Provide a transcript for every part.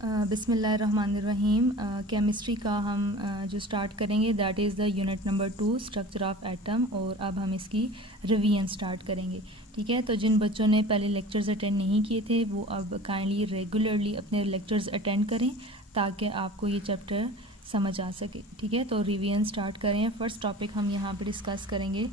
बिस्मिल्लाहिर्रहमानिर्रहीम। केमिस्ट्री का हम जो स्टार्ट करेंगे that is the unit number 2 structure of atom, और अब हम इसकी रिवीजन स्टार्ट करेंगे। ठीक है, तो जिन बच्चों ने पहले लेक्चर्स अटेंड नहीं किए थे वो अब काइंडली रेगुलरली अपने लेक्चर्स अटेंड करें ताकि आपको ये चैप्टर समझ आ सके। ठीक है, तो रिवीजन स्टार्ट करें। फर्स्ट टॉपिक हम यहाँ पर डिस्कस करेंगे।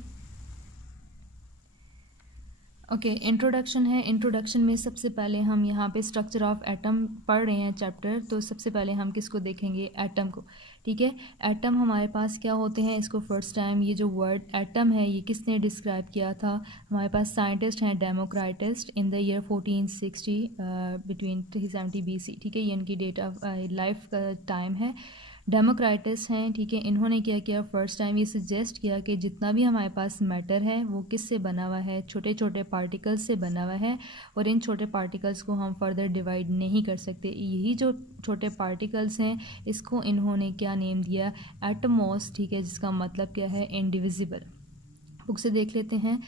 ओके, इंट्रोडक्शन है। इंट्रोडक्शन में सबसे पहले हम यहाँ पे स्ट्रक्चर ऑफ एटम पढ़ रहे हैं चैप्टर, तो सबसे पहले हम किसको देखेंगे? एटम को। ठीक है, एटम हमारे पास क्या होते हैं, इसको फर्स्ट टाइम ये जो वर्ड एटम है ये किसने डिस्क्राइब किया था? हमारे पास साइंटिस्ट हैं Democritus in the year 1460 between 370 BC। ठीक है, ये इनकी डेट ऑफ लाइफ का टाइम है। डेमोक्राइटिस हैं। ठीक है, इन्होंने क्या किया, फर्स्ट टाइम ये सजेस्ट किया कि जितना भी हमारे पास मैटर है वो किससे बना हुआ है? छोटे छोटे पार्टिकल्स से बना हुआ है, और इन छोटे पार्टिकल्स को हम फर्दर डिवाइड नहीं कर सकते। यही जो छोटे पार्टिकल्स हैं इसको इन्होंने क्या नेम दिया? एटमॉस। ठीक है, जिसका मतलब क्या है? इनडिविजिबल। बुक से देख लेते हैं।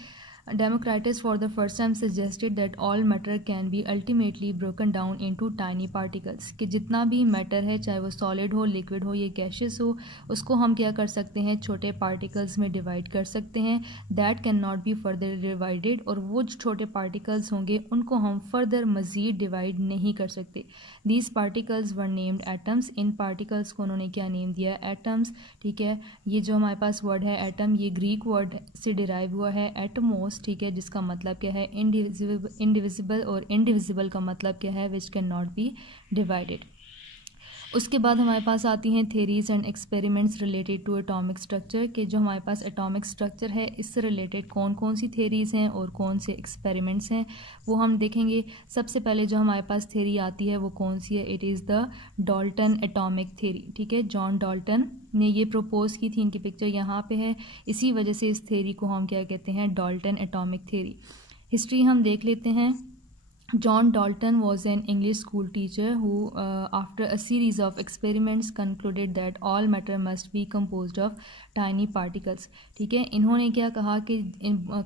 Democritus for the first time suggested that all matter can be ultimately broken down into tiny particles, कि जितना भी मैटर है चाहे वो सॉलिड हो, लिक्विड हो या गैसेस हो, उसको हम क्या कर सकते हैं? छोटे पार्टिकल्स में डिवाइड कर सकते हैं। That can not be further divided, और वो जो छोटे पार्टिकल्स होंगे उनको हम फर्दर मज़ीद डिवाइड नहीं कर सकते। These particles were named atoms. In particles को उन्होंने क्या नेम दिया? एटम्स। ठीक है, ये जो हमारे पास वर्ड है एटम, ये ग्रीक वर्ड से डिराइव हुआ है एटमोस। ठीक है, जिसका मतलब क्या है? इनडिविजिबल, और इनडिविजिबल का मतलब क्या है? Which can not be divided. उसके बाद हमारे पास आती हैं theories and experiments related to atomic structure, के जो हमारे पास एटॉमिक स्ट्रक्चर है इससे रिलेटेड कौन कौन सी थेरीज हैं और कौन से एक्सपेरिमेंट्स हैं वो हम देखेंगे। सबसे पहले जो हमारे पास थेरी आती है वो कौन सी है? It is the Dalton atomic theory. ठीक है, जॉन डाल्टन ने ये प्रपोज की थी, इनकी पिक्चर यहाँ पे है। इसी वजह से इस थेरी को हम क्या कहते हैं? Dalton atomic theory. हिस्ट्री हम देख लेते हैं। John Dalton was an English school teacher who, after a series of experiments, concluded that all matter must be composed of tiny particles. ठीक है, इन्होंने क्या कहा कि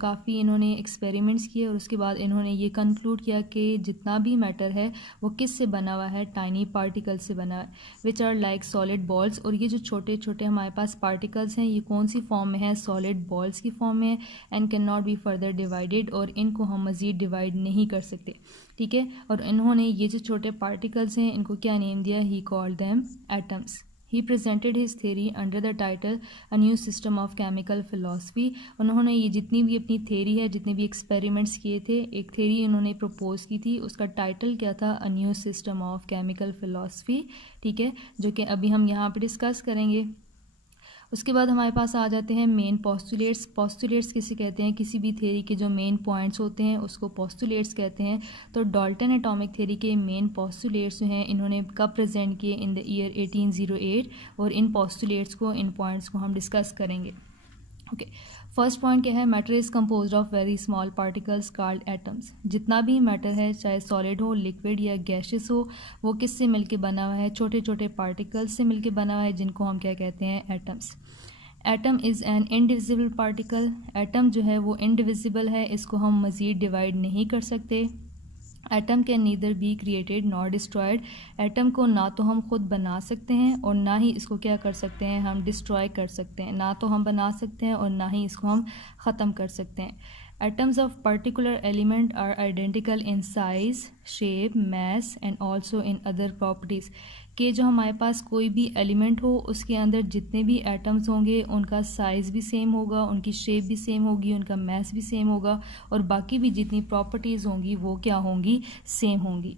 काफ़ी इन्होंने एक्सपेरिमेंट्स किए और उसके बाद इन्होंने ये कंक्लूड किया कि जितना भी मैटर है वो किस से बना हुआ है? टाइनी पार्टिकल्स से बना हुआ है, which are like solid balls. और ये जो छोटे छोटे हमारे पास पार्टिकल्स हैं ये कौन सी फॉर्म में है? सॉलिड बॉल्स की फॉर्म में है, and can not be further divided, और इनको हम मज़ीद डिवाइड नहीं कर सकते। ठीक है, और इन्होंने ये जो छोटे पार्टिकल्स हैं इनको क्या नेम दिया? He called them atoms. He presented his theory under the title a new system of chemical philosophy. उन्होंने ये जितनी भी अपनी थेरी है, जितने भी एक्सपेरिमेंट्स किए थे, एक थेरी उन्होंने प्रपोज की थी, उसका टाइटल क्या था? A new system of chemical philosophy. ठीक है, जो कि अभी हम यहाँ पे डिस्कस करेंगे। उसके बाद हमारे पास आ जाते हैं मेन पोस्टुलेट्स। पोस्टुलेट्स किसे कहते हैं? किसी भी थ्योरी के जो मेन पॉइंट्स होते हैं उसको पोस्टुलेट्स कहते हैं। तो डाल्टन एटॉमिक थ्योरी के मेन पोस्टुलेट्स जो हैं इन्होंने कब प्रेजेंट किए? इन द ईयर 1808, और इन पोस्टुलेट्स को, इन पॉइंट्स को हम डिस्कस करेंगे। ओके, फर्स्ट पॉइंट क्या है? Matter is composed of very small particles called atoms. जितना भी मैटर है चाहे सॉलिड हो, लिक्विड या गैसेस हो, वो किससे मिलके बना हुआ है? छोटे छोटे पार्टिकल्स से मिलके बना हुआ है, जिनको हम क्या कहते हैं? Atoms. Atom is an indivisible particle. Atom जो है वो इनडिविजिबल है, इसको हम मज़ीद डिवाइड नहीं कर सकते। Atom can neither be created nor destroyed. Atom को ना तो हम खुद बना सकते हैं और ना ही इसको क्या कर सकते हैं? हम डिस्ट्रॉय कर सकते हैं। ना तो हम बना सकते हैं और ना ही इसको हम ख़त्म कर सकते हैं। Atoms of particular element are identical in size, shape, mass and also in other properties. कि जो हमारे पास कोई भी एलिमेंट हो उसके अंदर जितने भी एटम्स होंगे उनका साइज़ भी सेम होगा, उनकी शेप भी सेम होगी, उनका मास भी सेम होगा, और बाकी भी जितनी प्रॉपर्टीज़ होंगी वो क्या होंगी? सेम होंगी।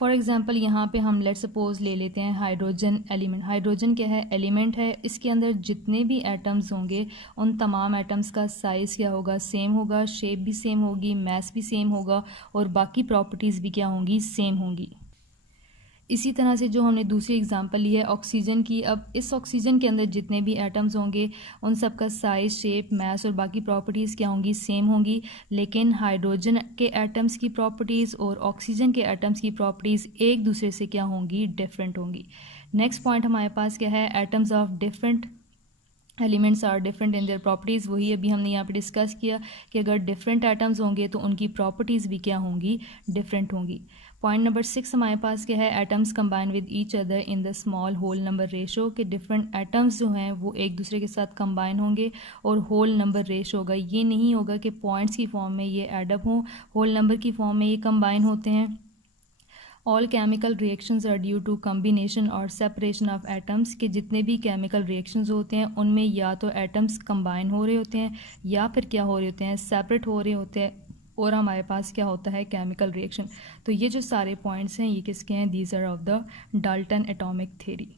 फॉर एग्ज़ाम्पल यहाँ पे हम लेट सपोज ले लेते हैं हाइड्रोजन एलिमेंट। हाइड्रोजन क्या है? एलिमेंट है। इसके अंदर जितने भी एटम्स होंगे उन तमाम एटम्स का साइज़ क्या होगा? सेम होगा, शेप भी सेम होगी, मास भी सेम होगा, और बाकी प्रॉपर्टीज़ भी क्या होंगी? सेम होंगी। इसी तरह से जो हमने दूसरी एग्जांपल ली है ऑक्सीजन की, अब इस ऑक्सीजन के अंदर जितने भी एटम्स होंगे उन सब का साइज़, शेप, मास और बाकी प्रॉपर्टीज़ क्या होंगी? सेम होंगी। लेकिन हाइड्रोजन के एटम्स की प्रॉपर्टीज़ और ऑक्सीजन के एटम्स की प्रॉपर्टीज़ एक दूसरे से क्या होंगी? डिफरेंट होंगी। नेक्स्ट पॉइंट हमारे पास क्या है? Atoms of different elements are different in their properties. वही अभी हमने यहाँ पे डिस्कस किया कि अगर डिफरेंट एटम्स होंगे तो उनकी प्रॉपर्टीज़ भी क्या होंगी? डिफरेंट होंगी। पॉइंट नंबर 6 हमारे पास क्या है, atoms combine with each other in the small whole number ratio, के डिफरेंट एटम्स जो हैं वो एक दूसरे के साथ कंबाइन होंगे और होल नंबर रेशो होगा। ये नहीं होगा कि पॉइंट्स की फॉर्म में ये एडअप हों, होल नंबर की फॉर्म में ये कंबाइन होते हैं। All chemical reactions are due to combination और सेपरेशन ऑफ एटम्स, के जितने भी केमिकल रिएक्शंस होते हैं उनमें या तो एटम्स कंबाइन हो रहे होते हैं या फिर क्या हो रहे होते हैं, सेपरेट हो रहे होते हैं, और हमारे पास क्या होता है, केमिकल रिएक्शन। तो ये जो सारे पॉइंट्स हैं ये किसके हैं, these are of the Dalton atomic theory.